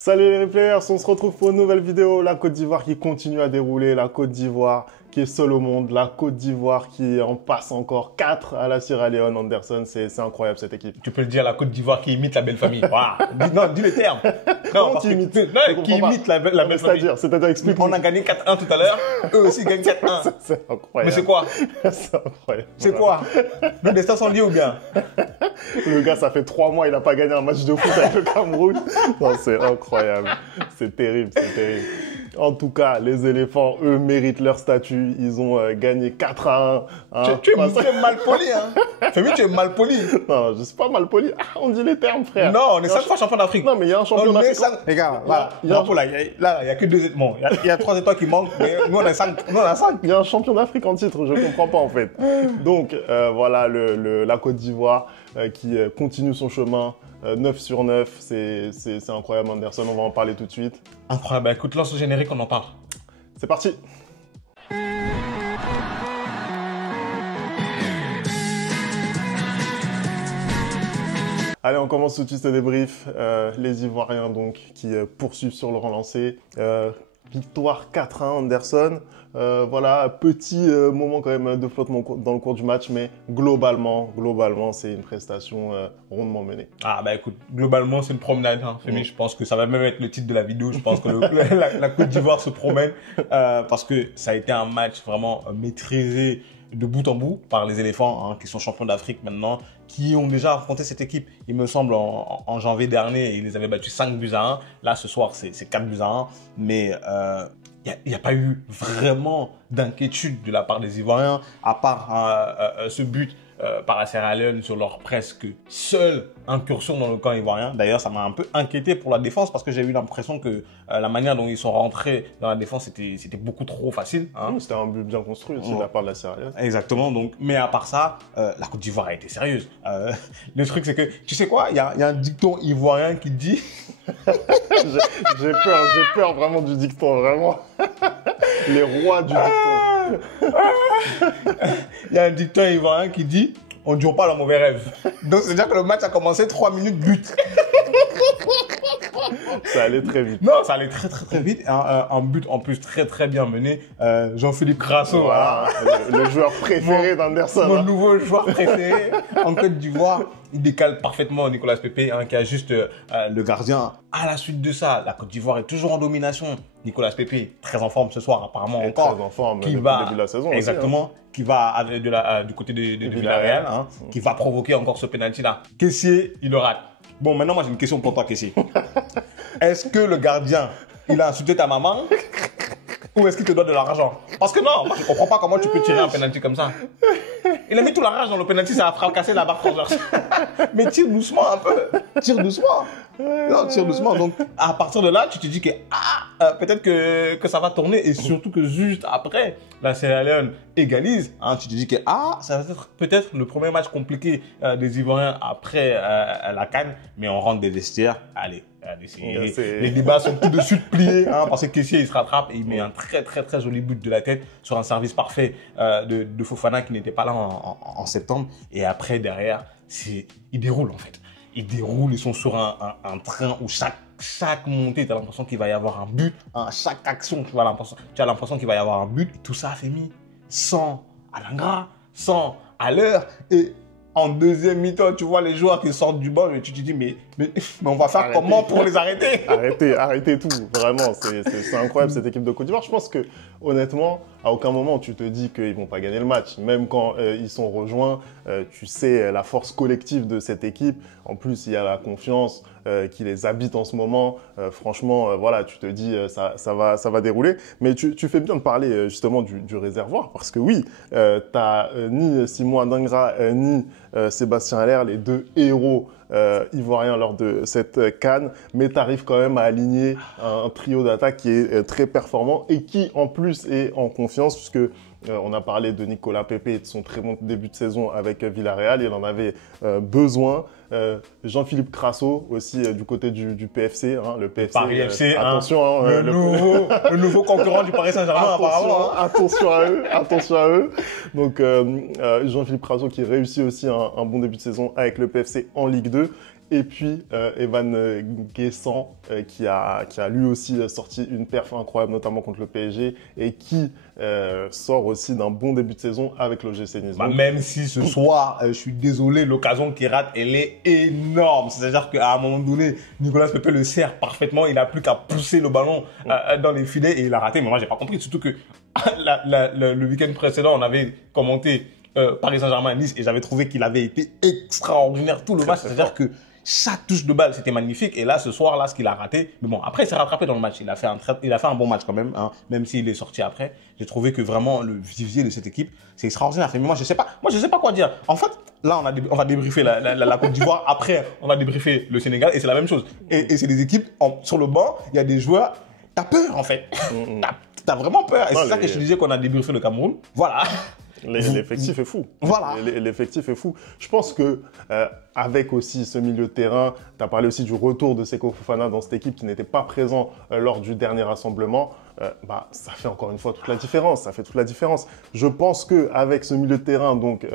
Salut les replayers, on se retrouve pour une nouvelle vidéo. La Côte d'Ivoire qui continue à dérouler, la Côte d'Ivoire qui est seule au monde, la Côte d'Ivoire qui en passe encore 4 à la Sierra Leone. Anderson, c'est incroyable cette équipe. Tu peux le dire, la Côte d'Ivoire qui imite la belle famille. Wow. Non, dis les termes. Comment tu imites? Qui imite la belle famille. C'est-à-dire, explique. On a gagné 4-1 tout à l'heure, eux aussi gagnent 4-1. C'est incroyable. Mais c'est quoi? C'est incroyable. C'est quoi? Nos destins sont liés ou bien? Le gars, ça fait 3 mois, il n'a pas gagné un match de foot avec le Cameroun. Non, c'est incroyable. C'est terrible, c'est terrible. En tout cas, les éléphants, eux, méritent leur statut. Ils ont gagné 4-1. Hein. Tu es mal poli, hein? Femi, tu es mal poli. Non, je suis pas mal poli. Ah, on dit les termes, frère. Non, on est 5 fois champion d'Afrique. Non, mais il y a un champion d'Afrique. Les gars, voilà. Il y a que 2 étoiles. Bon, il y a 3 étoiles qui manquent, mais nous, on a 5. Il y a un champion d'Afrique en titre, je comprends pas, en fait. Donc, voilà, la Côte d'Ivoire qui continue son chemin. 9 sur 9, c'est incroyable, Anderson, on va en parler tout de suite. Incroyable, bah, écoute, lance le générique, on en parle. C'est parti. Allez, on commence tout de suite ce débrief. Les Ivoiriens, donc, qui poursuivent sur le relancé. Victoire 4-1, Anderson. Voilà, petit moment quand même de flottement dans le cours du match, mais globalement, c'est une prestation rondement menée. Ah bah écoute, globalement c'est une promenade, hein, Femi. Je pense que ça va même être le titre de la vidéo. Je pense que la Côte d'Ivoire se promène parce que ça a été un match vraiment maîtrisé de bout en bout par les éléphants, hein, qui sont champions d'Afrique maintenant, qui ont déjà affronté cette équipe, il me semble, en janvier dernier. Ils les avaient battus 5-1. Là, ce soir, c'est 4-1. Mais il n'y a pas eu vraiment d'inquiétude de la part des Ivoiriens, à part ce but par la Sierra Leone sur leur presque seule incursion dans le camp ivoirien. D'ailleurs, ça m'a un peu inquiété pour la défense parce que j'ai eu l'impression que la manière dont ils sont rentrés dans la défense, c'était beaucoup trop facile. Hein. C'était un but bien construit aussi de la part de la Sierra Leone. Exactement. Donc, mais à part ça, la Côte d'Ivoire a été sérieuse. Le truc, c'est que, tu sais quoi, il y a un dicton ivoirien qui dit... J'ai peur vraiment du dicton, vraiment. Les rois du dicton. Il y a un dicton ivoirien qui dit « On ne joue pas le mauvais rêve ». Donc, c'est-à-dire que le match a commencé 3 minutes but. Ça allait très vite. Non, ça allait très vite. Un but en plus très bien mené. Jean-Philippe Crasso, voilà. Le joueur préféré d'Anderson. Mon nouveau joueur préféré en Côte d'Ivoire. Il décale parfaitement Nicolas Pepe, hein, qui a juste le gardien. À la suite de ça, la Côte d'Ivoire est toujours en domination. Nicolas Pepe, très en forme ce soir apparemment encore. Très en forme depuis le début de la saison. Exactement. Aussi, hein. Qui va du côté de Villarreal, hein, qui va provoquer encore ce penalty-là. Kessié, il le rate. Bon, maintenant, moi, j'ai une question pour toi, Kessié. Est-ce que le gardien, il a insulté ta maman ou est-ce qu'il te doit de l'argent? Parce que non, moi, je comprends pas comment tu peux tirer un penalty comme ça. Il a mis toute la rage dans le penalty, ça a fracassé la barre transversale. Mais tire doucement un peu. Tire doucement. Non, tire doucement. Donc, à partir de là, tu te dis que peut-être que ça va tourner. Et surtout que juste après, la Sierra Leone égalise. Hein, tu te dis que ça va être peut-être le premier match compliqué des Ivoiriens après la CAN. Mais on rentre des vestiaires. Allez, les débats sont tout de suite pliés, hein, parce que Kessié, il se rattrape et il met un très joli but de la tête sur un service parfait de Fofana qui n'était pas là en septembre. Et après, derrière, il déroule en fait. Ils déroulent, ils sont sur un train où chaque montée, tu as l'impression qu'il va y avoir un but. Hein, chaque action, tu as l'impression qu'il va y avoir un but. Et tout ça fait mis 100 à l'ingrat, 100 à l'heure. Et en deuxième mi-temps, tu vois les joueurs qui sortent du banc et tu te dis, mais on va faire comment pour les arrêter? Arrêtez tout, vraiment, c'est incroyable cette équipe de Côte d'Ivoire. Je pense que, honnêtement, à aucun moment tu te dis qu'ils vont pas gagner le match. Même quand ils sont rejoints, tu sais la force collective de cette équipe. En plus, il y a la confiance qui les habite en ce moment. Franchement, voilà, tu te dis ça va dérouler. Mais tu fais bien de parler justement du réservoir parce que oui, tu n'as ni Simon Adingra ni Sébastien Haller, les deux héros ivoiriens lors de cette CAN, mais tu arrives quand même à aligner un trio d'attaque qui est très performant et qui en plus est en confiance puisque on a parlé de Nicolas Pepe et de son très bon début de saison avec Villarreal, il en avait besoin. Jean-Philippe Crasso aussi du côté du PFC, hein, le PFC. Paris FC, attention, hein, le nouveau concurrent du Paris Saint-Germain apparemment. Hein. Attention à eux. Donc Jean-Philippe Crasso qui réussit aussi un bon début de saison avec le PFC en Ligue 2. Et puis Evan Guessant qui a lui aussi sorti une perf incroyable, notamment contre le PSG, et qui sort aussi d'un bon début de saison avec l'OGC Nice. Bah, même si ce soir, je suis désolé, l'occasion qu'il rate, elle est énorme. C'est-à-dire qu'à un moment donné, Nicolas Pepe le sert parfaitement. Il n'a plus qu'à pousser le ballon dans les filets et il a raté. Mais moi, j'ai pas compris. Surtout que le week-end précédent, on avait commenté Paris Saint-Germain-Nice et j'avais trouvé qu'il avait été extraordinaire tout le match. C'est-à-dire que chaque touche de balle, c'était magnifique. Et là, ce soir, ce qu'il a raté. Mais bon, après, il s'est rattrapé dans le match. Il a fait un bon match quand même, hein, même s'il est sorti après. J'ai trouvé que vraiment, le vivier de cette équipe, c'est extraordinaire. Mais moi, je sais pas quoi dire. En fait, là, on va débriefer la Côte d'Ivoire. Après, on va débriefer le Sénégal et c'est la même chose. Et c'est des équipes, sur le banc, il y a des joueurs, t'as peur, en fait. T'as vraiment peur. Et c'est ça que je disais qu'on a débriefé le Cameroun. Voilà. L'effectif est fou. Voilà. L'effectif est fou. Je pense que avec aussi ce milieu de terrain, tu as parlé aussi du retour de Seko Fofana dans cette équipe qui n'était pas présent lors du dernier rassemblement. Ça fait encore une fois toute la différence. Ça fait toute la différence. Je pense qu'avec ce milieu de terrain, donc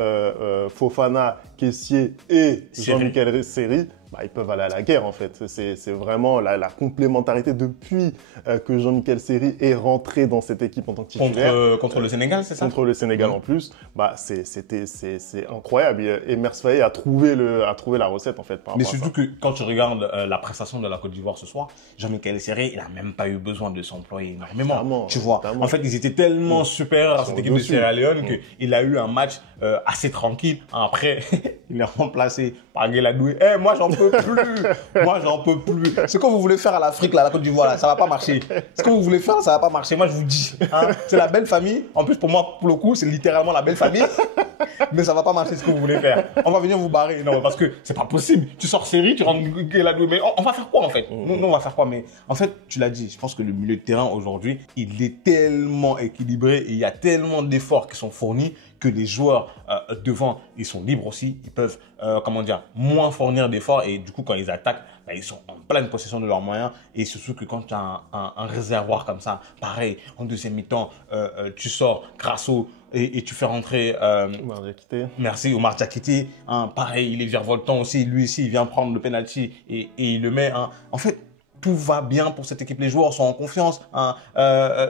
Fofana, Kessié et Jean-Michel Seri, ils peuvent aller à la guerre en fait. C'est vraiment la complémentarité depuis que Jean-Michel Seri est rentré dans cette équipe en tant que titulaire. Contre le Sénégal, c'est ça? Contre le Sénégal en plus. C'est incroyable. Et Mers Faye a trouvé la recette en fait. Mais surtout que quand tu regardes la prestation de la Côte d'Ivoire ce soir, Jean-Michel Seri, il n'a même pas eu besoin de s'employer énormément. Tu vois. En fait, ils étaient tellement supérieurs à cette équipe de Sierra Leone qu'il a eu un match assez tranquille. Après, il est remplacé par Guéladoué. Moi, j'en peux plus. Moi, j'en peux plus. Ce que vous voulez faire à l'Afrique, la Côte d'Ivoire, là, ça va pas marcher. Ce que vous voulez faire, ça va pas marcher. Moi, je vous dis. Hein, c'est la belle famille. En plus, pour moi, pour le coup, c'est littéralement la belle famille. Mais ça va pas marcher ce que vous voulez faire. On va venir vous barrer. Non, parce que c'est pas possible. Tu sors série, tu rentres Guéladoué. Mais on va faire quoi, en fait? Nous, on va faire quoi? Mais en fait, tu l'as dit, je pense que le milieu de terrain aujourd'hui, il est tellement équilibré et il y a tellement d'efforts qui sont fournis que les joueurs devant, ils sont libres aussi. Ils peuvent, moins fournir d'efforts et du coup, quand ils attaquent, ils sont en pleine possession de leurs moyens. Et surtout que quand tu as un réservoir comme ça, pareil, en deuxième mi-temps, tu sors Grasso et tu fais rentrer Oumar Diakité. Merci, Oumar Diakité. Pareil, il est virevoltant aussi. Lui ici, il vient prendre le penalty et il le met. En fait, tout va bien pour cette équipe. Les joueurs sont en confiance.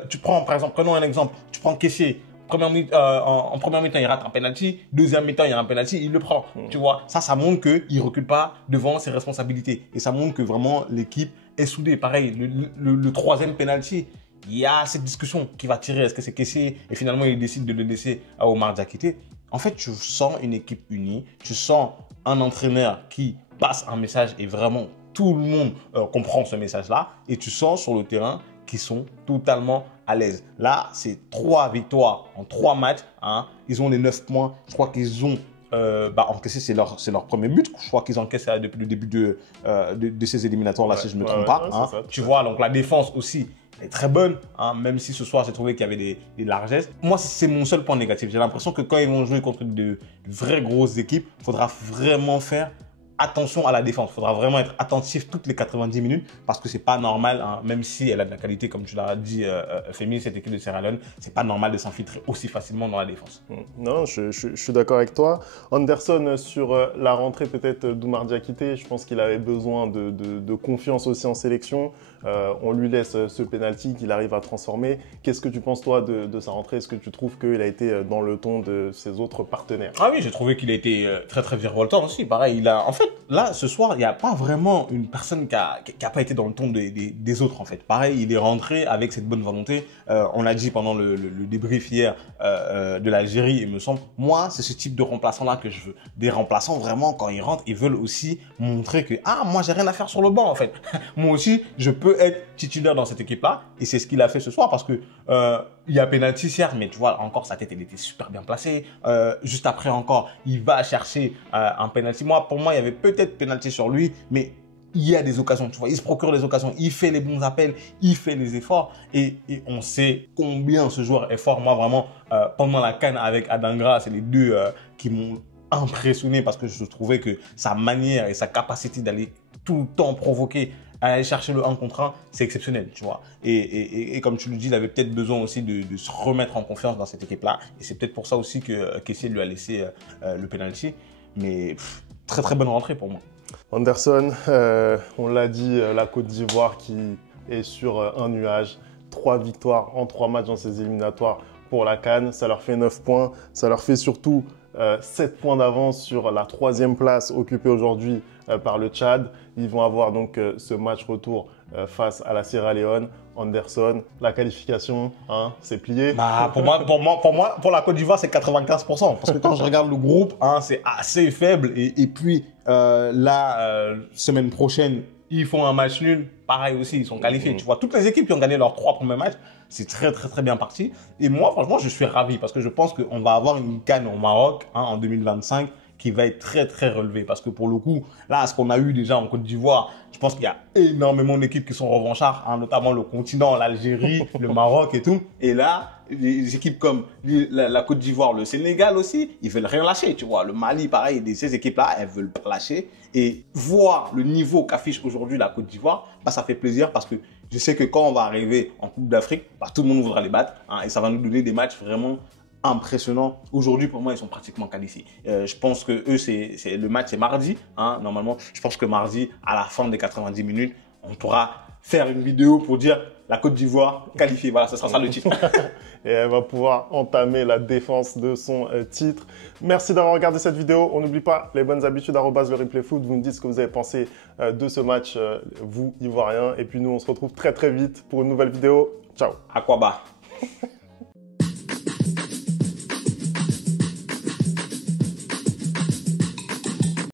Tu prends, par exemple, prenons un exemple. Tu prends Kessié. En première mi-temps, il rate un penalty. Deuxième mi-temps, il y a un penalty, il le prend. Tu vois, ça montre qu'il ne recule pas devant ses responsabilités. Et ça montre que vraiment l'équipe est soudée. Pareil, le troisième penalty, il y a cette discussion qui va tirer. Est-ce que c'est Kessié? Et finalement, il décide de le laisser à Oumar Diakité. En fait, tu sens une équipe unie. Tu sens un entraîneur qui passe un message et vraiment tout le monde comprend ce message-là. Et tu sens sur le terrain qui sont totalement à l'aise. Là, c'est 3 victoires en 3 matchs. Hein. Ils ont les 9 points. Je crois qu'ils ont encaissé, c'est leur premier but. Je crois qu'ils encaissent depuis le début de ces éliminatoires-là, si je ne me trompe pas. Hein. Tu vois, donc la défense aussi est très bonne. Hein. Même si ce soir, j'ai trouvé qu'il y avait des largesses. Moi, c'est mon seul point négatif. J'ai l'impression que quand ils vont jouer contre de vraies grosses équipes, il faudra vraiment faire attention à la défense. Il faudra vraiment être attentif toutes les 90 minutes parce que c'est pas normal, hein, même si elle a de la qualité, comme tu l'as dit, Femi, cette équipe de Sierra Leone, c'est pas normal de s'infiltrer aussi facilement dans la défense. Non, je suis d'accord avec toi. Anderson, sur la rentrée peut-être d'Oumar Diakité, je pense qu'il avait besoin de confiance aussi en sélection. On lui laisse ce penalty qu'il arrive à transformer. Qu'est-ce que tu penses, toi, de sa rentrée? Est-ce que tu trouves qu'il a été dans le ton de ses autres partenaires? Ah oui, j'ai trouvé qu'il a été très très virevoltant aussi. Pareil, en fait, là, ce soir, il n'y a pas vraiment une personne qui a pas été dans le ton des autres, en fait. Pareil, il est rentré avec cette bonne volonté. On l'a dit pendant le débrief hier de l'Algérie, il me semble. Moi, c'est ce type de remplaçant-là que je veux. Des remplaçants, vraiment, quand ils rentrent, ils veulent aussi montrer que, moi, j'ai rien à faire sur le banc, en fait. Moi aussi, je peux être titulaire dans cette équipe-là. Et c'est ce qu'il a fait ce soir parce que il y a penalty, certes, mais tu vois, encore, sa tête, elle était super bien placée. Juste après, encore, il va chercher un penalty. Pour moi, il y avait peut-être penalty sur lui, mais il y a des occasions, tu vois. Il se procure des occasions, il fait les bons appels, il fait les efforts. Et on sait combien ce joueur est fort. Moi, vraiment, pendant la CAN avec Adingra, c'est les deux qui m'ont impressionné parce que je trouvais que sa manière et sa capacité d'aller tout le temps provoquer, aller chercher le 1 contre 1, c'est exceptionnel, tu vois. Et comme tu le dis, il avait peut-être besoin aussi de se remettre en confiance dans cette équipe-là. Et c'est peut-être pour ça aussi que Kessié lui a laissé le penalty. Mais très très bonne rentrée pour moi. Anderson, on l'a dit, la Côte d'Ivoire qui est sur un nuage. 3 victoires en 3 matchs dans ces éliminatoires pour la CAN. Ça leur fait 9 points. Ça leur fait surtout 7 points d'avance sur la 3e place occupée aujourd'hui par le Tchad. Ils vont avoir donc ce match retour face à la Sierra Leone. Anderson, la qualification, hein, c'est plié. Bah, pour la Côte d'Ivoire, c'est 95%. Parce que quand je regarde le groupe, hein, c'est assez faible. Et puis, semaine prochaine, ils font un match nul. Pareil aussi, ils sont qualifiés. Tu vois, toutes les équipes qui ont gagné leurs 3 premiers matchs, c'est très, très, très bien parti. Et moi, franchement, je suis ravi parce que je pense qu'on va avoir une CAN au Maroc en 2025 qui va être très, très relevée. Parce que pour le coup, là, ce qu'on a eu déjà en Côte d'Ivoire, je pense qu'il y a énormément d'équipes qui sont revanchards, hein, notamment le continent, l'Algérie, le Maroc et tout. Et là, les équipes comme la Côte d'Ivoire, le Sénégal aussi, ils veulent rien lâcher, tu vois. Le Mali, pareil, ces équipes-là, elles veulent pas lâcher. Et voir le niveau qu'affiche aujourd'hui la Côte d'Ivoire, bah, ça fait plaisir parce que je sais que quand on va arriver en Coupe d'Afrique, bah, tout le monde voudra les battre, hein, et ça va nous donner des matchs vraiment impressionnants. Aujourd'hui, pour moi, ils sont pratiquement qualifiés. Je pense que eux, le match, c'est mardi, hein, normalement. Je pense que mardi, à la fin des 90 minutes, on pourra faire une vidéo pour dire la Côte d'Ivoire qualifiée. Voilà, ce sera ça le titre. Et elle va pouvoir entamer la défense de son titre. Merci d'avoir regardé cette vidéo. On n'oublie pas les bonnes habitudes, @le replay foot. Vous me dites ce que vous avez pensé de ce match, vous, Ivoiriens. Et puis nous, on se retrouve très très vite pour une nouvelle vidéo. Ciao. Aquaba.